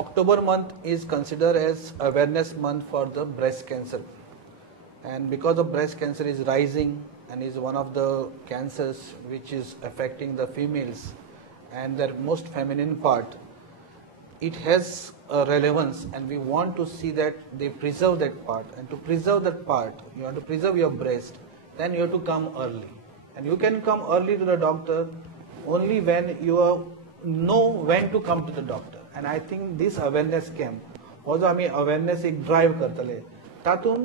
October month is considered as awareness month for the breast cancer, and because of breast cancer is rising and is one of the cancers which is affecting the females and their most feminine part, it has a relevance, and we want to see that they preserve that part. And to preserve that part, you want to preserve your breast, then you have to come early. And you can come early to the doctor only when you know when to come to the doctor. And I think this awareness camp was आम्ही awareness एक drive करतले तातून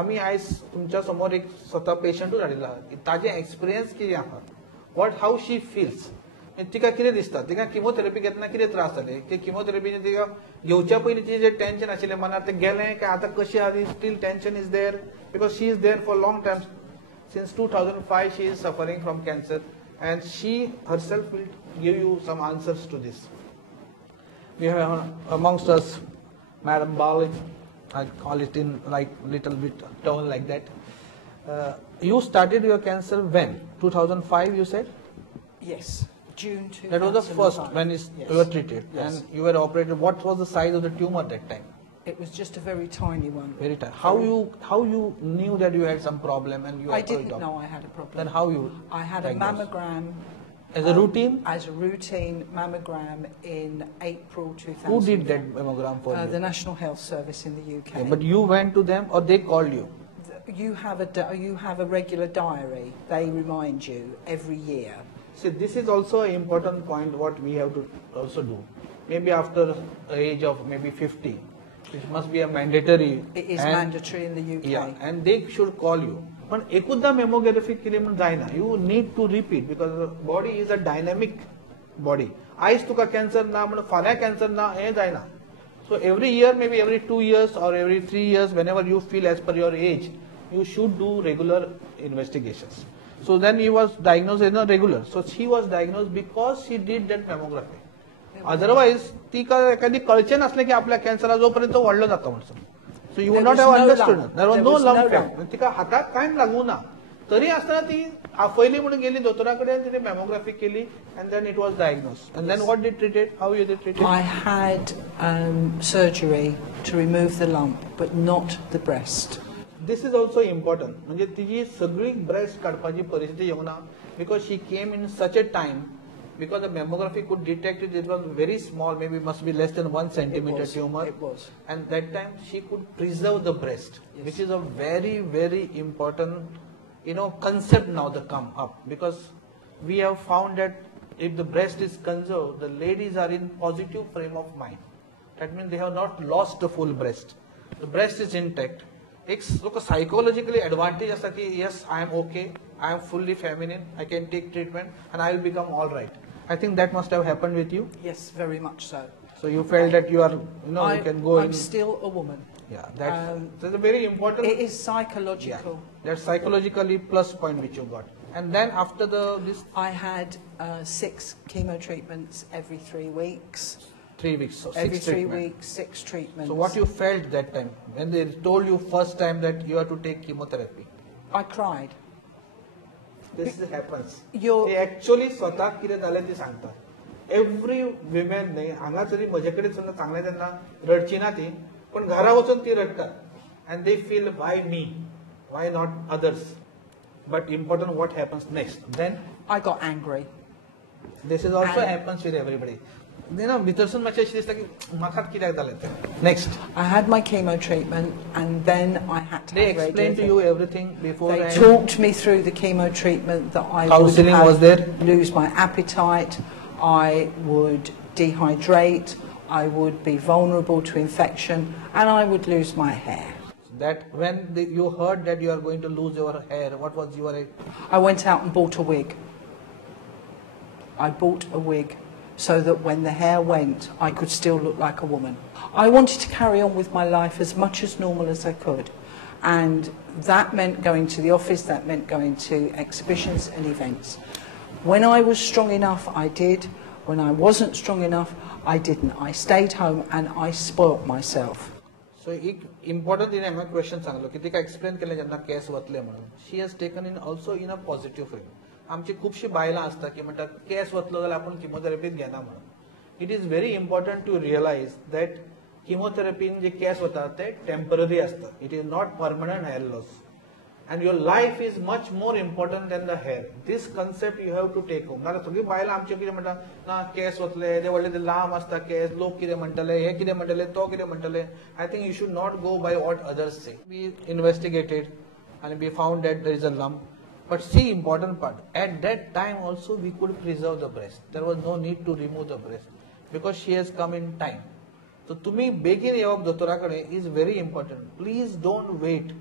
आम्ही आज तुमच्या समोर एक स्वतः पेशंटूच हाडिल्लो आहा ताजे एक्सपिरियन्स कितें आहा what how she feels तिका कितें दिसता तिका किमोथेरपी घेतना कितें त्रास जाले की किमोथेरपी तिका घेवच्या पयलींचे जे टेन्शन आशिल्लें मनार तें गेलें काय आतां कशें आहा still tension is there because she is there for long time since 2005 she is suffering from cancer and she herself will give you some answers to this. We have amongst us Madam Bali, I call it in like little bit tone like that. You started your cancer when? 2005 you said? Yes, June 2005. That was the first when you were treated, yes. And you were operated. What was the size of the tumor at that time? It was just a very tiny one. Very tiny. How you knew that you had some problem and you? I didn't know I had a problem. Then how you? I had a mammogram. As a routine? As a routine mammogram in April 2000. Who did that mammogram for you? The National Health Service in the UK. Yeah, but you went to them or they called you? You have a regular diary. They remind you every year. See, this is also an important point what we have to also do. Maybe after the age of maybe 50. It must be a mandatory. It is mandatory in the UK. Yeah, and they should call you. पण एकूदा mammography केली म्हणून जायना. You need to repeat because the body is a dynamic body. आयज तुका cancer ना म्हणून फाल्यां cancer ना हे जायना. So every year, maybe every 2 years or every 3 years, whenever you feel as per your age, you should do regular investigations. So then he was diagnosed as a regular. So she was diagnosed because she did that mammography. Otherwise, ती एखादी कळचें नासलें की आपल्या कॅन्सरा जोपर्यंत व्हडलो जाता म्हणून. So you would not have understood. There was no lump. तिका हाताक कांय लागू ना. तरी आसतना ती पयली म्हणून गेली दोतोराकडे तिने मॅमोग्राफी केली and then it was diagnosed. And then what did treated? How you did treated? I had surgery to remove the lump, but not the breast. This is also important. म्हणजे तिची सगळी ब्रेस्ट काडपाची परिस्थिती येवना because she came in such a time. Because the mammography could detect it, it was very small, maybe must be less than 1 centimeter tumor. It was. And that time she could preserve the breast, yes. Which is a very, very important, concept now that come up. Because we have found that if the breast is conserved, the ladies are in positive frame of mind. That means they have not lost the full breast. The breast is intact. एक psychologically advantage असता की yes, I am okay, I am fully feminine, I can take treatment and I will become all right. I think that must have happened with you. Yes, very much so. So you felt that you are, you can go I'm still a woman. Yeah, that's a very important. It is psychological. Yeah, that's psychologically plus point which you got. And then after this, I had 6 chemo treatments every 3 weeks. 3 weeks, so every 6 3 weeks, 6 treatments. So what you felt that time when they told you first time that you have to take chemotherapy? I cried. This happens. They actually स्वतः कितें जालें ती सांगता. Every women ने हांगा तरी म्हजे कडेन सुद्दां चांगले तेन्ना रडची ना ती पण घरा वचून ती रडटा and they feel why me, why not others. But important what happens next. Then I got angry. This is also happens with everybody. भितरसून मातशें अशें दिसता की म्हाका कित्याक जालें तें. Next. I had my chemo treatment and then I had to. They explained to you everything before. They talked me through the chemo treatment that I counseling would was there. Lose my appetite. I would dehydrate. I would be vulnerable to infection, and I would lose my hair. That when you heard that you are going to lose your hair, what was your? I went out and bought a wig. I bought a wig. So that when the hair went, I could still look like a woman. I wanted to carry on with my life as much as normal as I could. And that meant going to the office, that meant going to exhibitions and events. When I was strong enough, I did. When I wasn't strong enough, I didn't. I stayed home and I spoilt myself. So, एक important thing I question सांगलो की तिका explain केले जेन्ना case वतले म्हणून. She has taken in also in a positive frame. आमची खूपशी बायलां असता की म्हणटा केस वतलो जाल्यार आपण किमोथेरपीत घेना म्हणून it is very important to realize that chemotherapy in the case होता है temporary असता. It is not permanent hair loss. And your life is much more important than the hair. This concept you have to take home. नाका सगळी बायलां आमचे कितें म्हणटा ना केस वतले ते व्हडले ते लांब आसता केस लोक कितें म्हणटले हे कितें म्हणटले तो कितें म्हणटले. I think you should not go by what others say. We investigated and we found that there is a lump. But see, important part, at that time also we could preserve the breast. There was no need to remove the breast because she has come in time. So तुम्ही बेगीन येवप दोतोराकडे is very important. Please don't wait.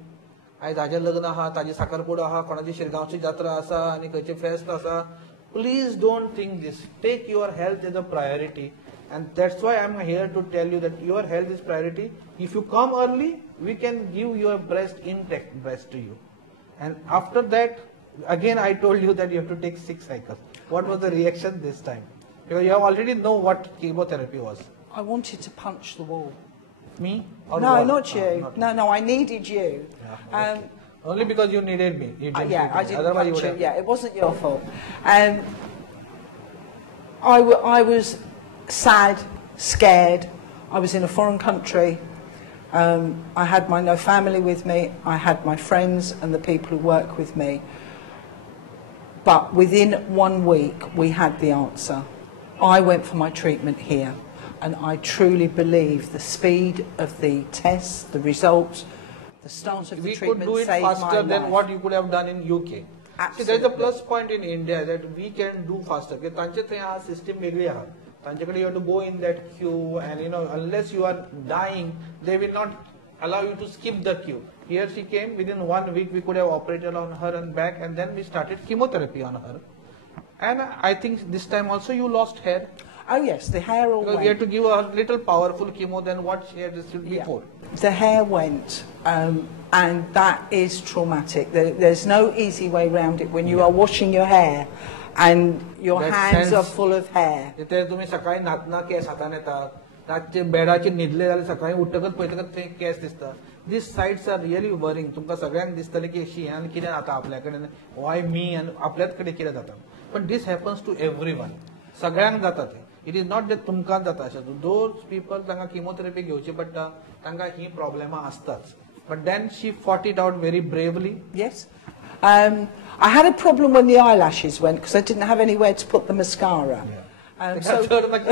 आज हाजें लग्न आहा, ताजी साखरपुडो आहा, कोणाची शिरगांवची जात्रा आसा आनी खंयची फेस्त आसा. Please don't think this. Take your health as a priority. And that's why I'm here to tell you that your health is priority. If you come early, we can give your breast intact breast to you. And after that, again I told you that you have to take 6 cycles. What was the reaction this time? Because you have already know what chemotherapy was. I wanted to punch the wall. Me? Or no, wall? not you. No, I needed you. Yeah, okay. Only because you needed me. You didn't yeah, I didn't Otherwise punch you you. Yeah, it wasn't your fault. I was sad, scared. I was in a foreign country. I had no family with me. I had my friends and the people who work with me. But within 1 week, we had the answer. I went for my treatment here, and I truly believe the speed of the tests, the results, the start of the treatment saved my life. We could do it faster than what you could have done in UK. Absolutely. See, there is a plus point in India that we can do faster. Because तांचे थंय हा system वेगळी आहा. तांचेकडे you have to go in that queue, and unless you are dying, they will not allow you to skip the queue. Here she came, within 1 week we could have operated on her and back, and then we started chemotherapy on her. And I think this time also you lost hair. Oh yes, the hair all because went. We had to give a little powerful chemo than what she had received before. The hair went, and that is traumatic. There's no easy way around it when you are washing your hair and your hands are full of hair. तुम्ही सकाळी न्हातना case हातान येतात, रातचे बेडाचेर न्हिदले जाल्यार सकाळी उठ्ठकच पळयतकच थंय case दिसता. These sides are really worrying. तुमकां सगळ्यांक दिसतलें की शी आनी कितें जाता आपल्या कडेन, why me, आनी आपल्याच कडेन कितें जाता. But this happens to everyone. सगळ्यांक जाता तें. It is not that तुमकांच जाता अशें. Those people तांकां chemotherapy घेवची पडटा, तांकां ही प्रॉब्लेमां आसताच. But then she fought it out very bravely. Yes. I had a problem when the eyelashes went because I didn't have anywhere to put the mascara. Yeah. So much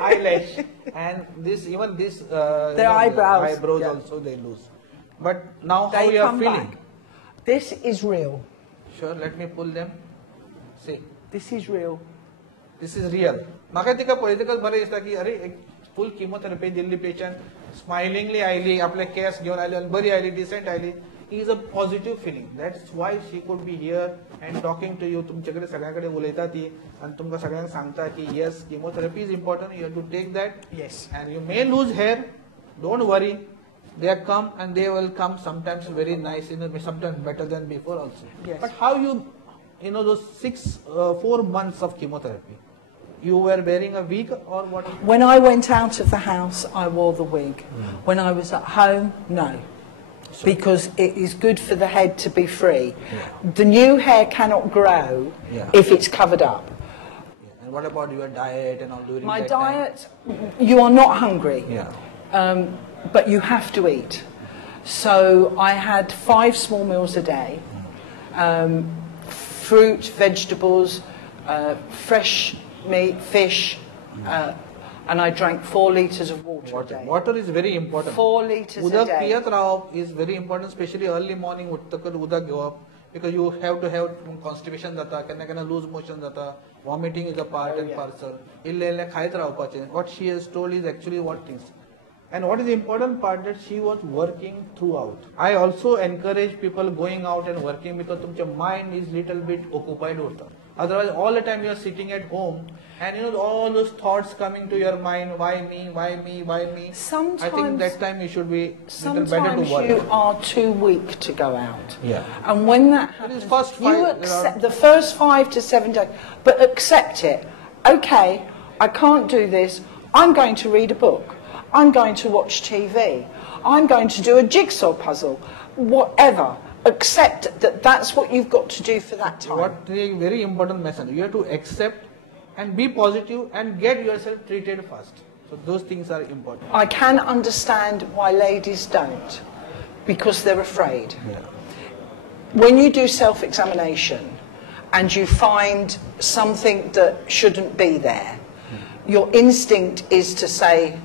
eyelash and this their eyebrows also they lose. But now they how you are feeling? Back. This is real. Sure, let me pull them. See. This is real. This is real. म्हाका तिका पळयतकच बरें दिसता की अरे एक full chemotherapy दिल्ली patient smilingly आयली, आपले केस घेवन आयली आनी बरी आयली, डिसेंट आयली. Is a positive feeling. That's why she could be here and talking to you. तुमच्याकडे सगळ्यांकडे उलयता ती आणि तुमकां सगळ्यांक सांगता की yes, chemotherapy is important. You have to take that. Yes. And you may lose hair. Don't worry. They come and they will come sometimes very nice, sometimes better than before also. Yes. But how those 4 months of chemotherapy, you were wearing a wig or what? When I went out of the house, I wore the wig. When I was at home, no. Because it is good for the head to be free. Yeah. The new hair cannot grow if it's covered up. Yeah. And what about your diet and all during My that diet, you are not hungry. Yeah. But you have to eat. So I had 5 small meals a day. Fruit, vegetables, fresh meat, fish, and I drank 4 liters of water a day. Water is very important. 4 liters a day. Udak piyat rahop is very important, especially early morning utthakat udak घेवप, because you have to have constipation jata, केन्ना loose motion jata, vomiting is a part and parcel. इल्ले खायत रावपाचें. What she has told is actually what things. And what is the important part that she was working throughout. I also encourage people going out and working because तुमचे mind is little bit occupied होता. Otherwise, all the time you are sitting at home and all those thoughts coming to your mind, why me, why me, why me. Sometimes, I think that time you should be little better to sometimes work. you are too weak to go out. Yeah. And when that happens, first you accept the first 5 to 7 days, but accept it. Okay, I can't do this. I'm going to read a book. I'm going to watch TV. I'm going to do a jigsaw puzzle. Whatever. Accept that that's what you've got to do for that time. What is a very important message. You have to accept and be positive and get yourself treated fast. So those things are important. I can understand why ladies don't, because they're afraid. Yeah. When you do self-examination and you find something that shouldn't be there, your instinct is to say,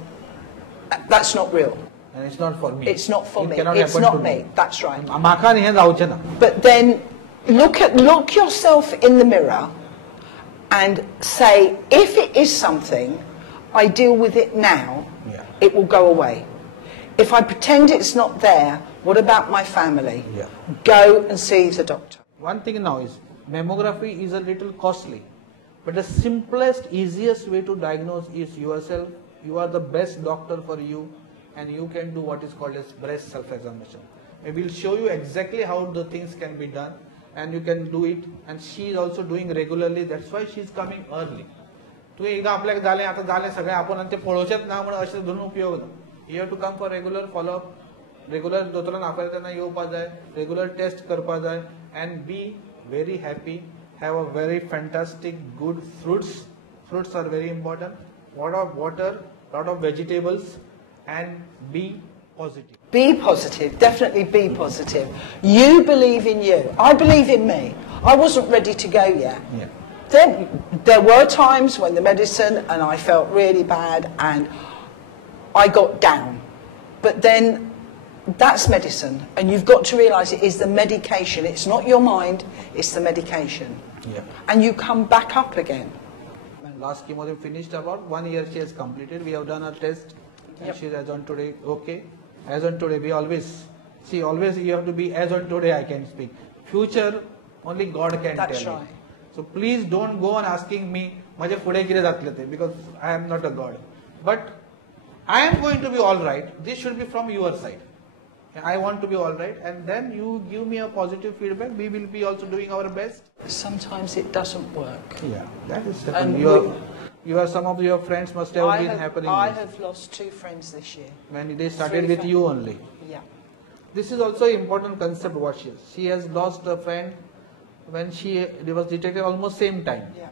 that's not real. And it's not for me. It's not for me. Cannot It's happen not to me. That's right. me. But then look yourself in the mirror and say, if it is something, I deal with it now, Yeah. it will go away. If I pretend it's not there, what about my family? Yeah. Go and see the doctor. One thing now is, mammography is a little costly, but the simplest, easiest way to diagnose is yourself. You are the best doctor for you, and you can do what is called as breast self-examination. We will show you exactly how the things can be done, and you can do it. And she is also doing regularly. That's why she is coming early. तुम्ही एकदा आपल्याला झाले आता झाले सगळे आपण ते पळोवचेच ना म्हणून अशें धरून उपयोग ना. You have to come for regular follow-up. Regular दोतोरान आपल्याला त्यांना येवपाक जाय, regular test करपाक जाय, and be very happy. Have a very fantastic good fruits. Fruits are very important. Lot of water, lot of vegetables, and be positive. Be positive, definitely be positive. You believe in you. I believe in me. I wasn't ready to go yet. Yeah. Then there were times when the medicine and I felt really bad and I got down. But then that's medicine, and you've got to realise it is the medication. It's not your mind, it's the medication. Yeah. And you come back up again. Last chemo finished about 1 year she has completed. We have done her test, and Yep. she is as on today okay. As on today we always see, always you have to be as on today I can speak. Future only God can That's tell right. you. So please don't go on asking me माझे फुडे कितें जातले ते, because I am not a God. But I am going to be all right. This should be from your side. I want to be all right, and then you give me a positive feedback. We will be also doing our best. Sometimes it doesn't work. Yeah, that is And happening. You are some of your friends must have been happening. I have lost 2 friends this year. When they started 3 with you only. Yeah. This is also an important concept what she has lost a friend when she was detected almost same time. Yeah.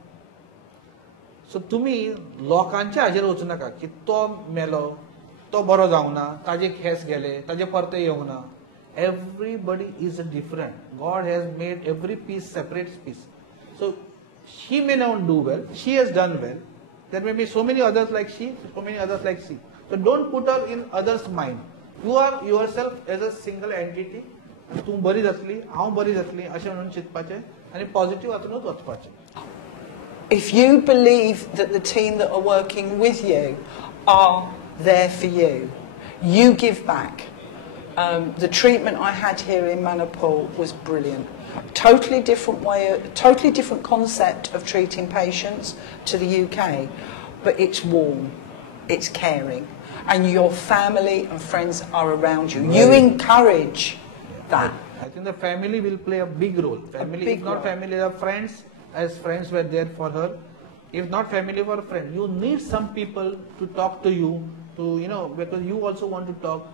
So तुम्ही लोकांच्या हाजेर वचू नका की तो मेलो, तो बरो जावंक ना, ताजे केस गेले, ताजे परते येवंक ना. Everybody is different. God has made every piece separate piece. So she may not do well, she has done well. There may be so many others like she, so many others like she. So don't put her in others' mind. You are yourself as a single entity. तूं बरी जातली, हांव बरी जातली अशें म्हणून चिंतपाचें आनी positive हातूनच वचपाचें. If you believe that the team that are working with you are there for you, you give back. The treatment I had here in Manipur was brilliant. Totally different way, totally different concept of treating patients to the UK, but it's warm, it's caring, and your family and friends are around you. You encourage that. I think the family will play a big role. Family, big if not role. family, the friends, as friends were there for her. If not family, for friends, you need some people to talk to you, because you also want to talk.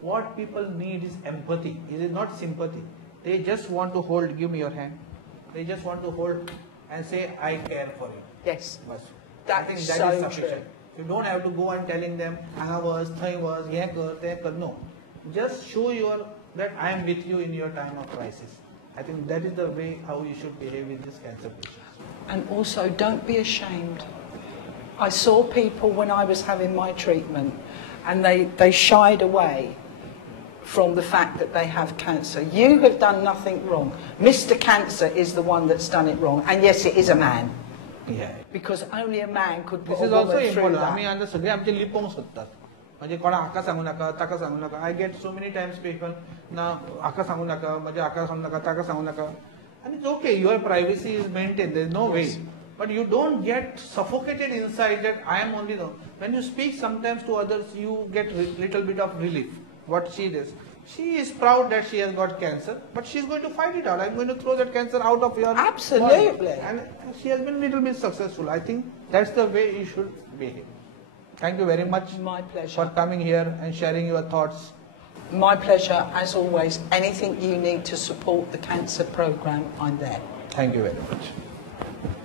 What people need is empathy. It is not sympathy. They just want to hold, give me your hand. They just want to hold and say, I care for you. Yes, Bas. that I think is that so is sufficient. true. You don't have to go on telling them, I was, thai was, ye kar, te kar. No. Just show that I am with you in your time of crisis. I think that is the way how you should behave with this cancer patients. And also, don't be ashamed. I saw people when I was having my treatment, and they shied away from the fact that they have cancer. You have done nothing wrong. Mr. Cancer is the one that's done it wrong. And yes, it is a man. Yeah. Because only a man could put This is a also woman through important. that. आम्ही आता सगळे आमचे लिपोंक सोदतात. म्हणजे कोणा हाका सांगू नाका, ताका सांगू नाका. I get so many times people ना हाका सांगू नाका, म्हणजे हाका सांगू नाका, ताका सांगू नाका. And it's okay, your privacy is maintained. There is no way. But you don't get suffocated inside that I am only the. When you speak sometimes to others, you get little bit of relief. What she does. She is proud that she has got cancer, but she is going to fight it out. I am going to throw that cancer out of your Absolutely. body. And she has been a little bit successful. I think that's the way you should behave. Thank you very much My pleasure. for coming here and sharing your thoughts. My pleasure, as always. Anything you need to support the cancer programme, I'm there. Thank you very much.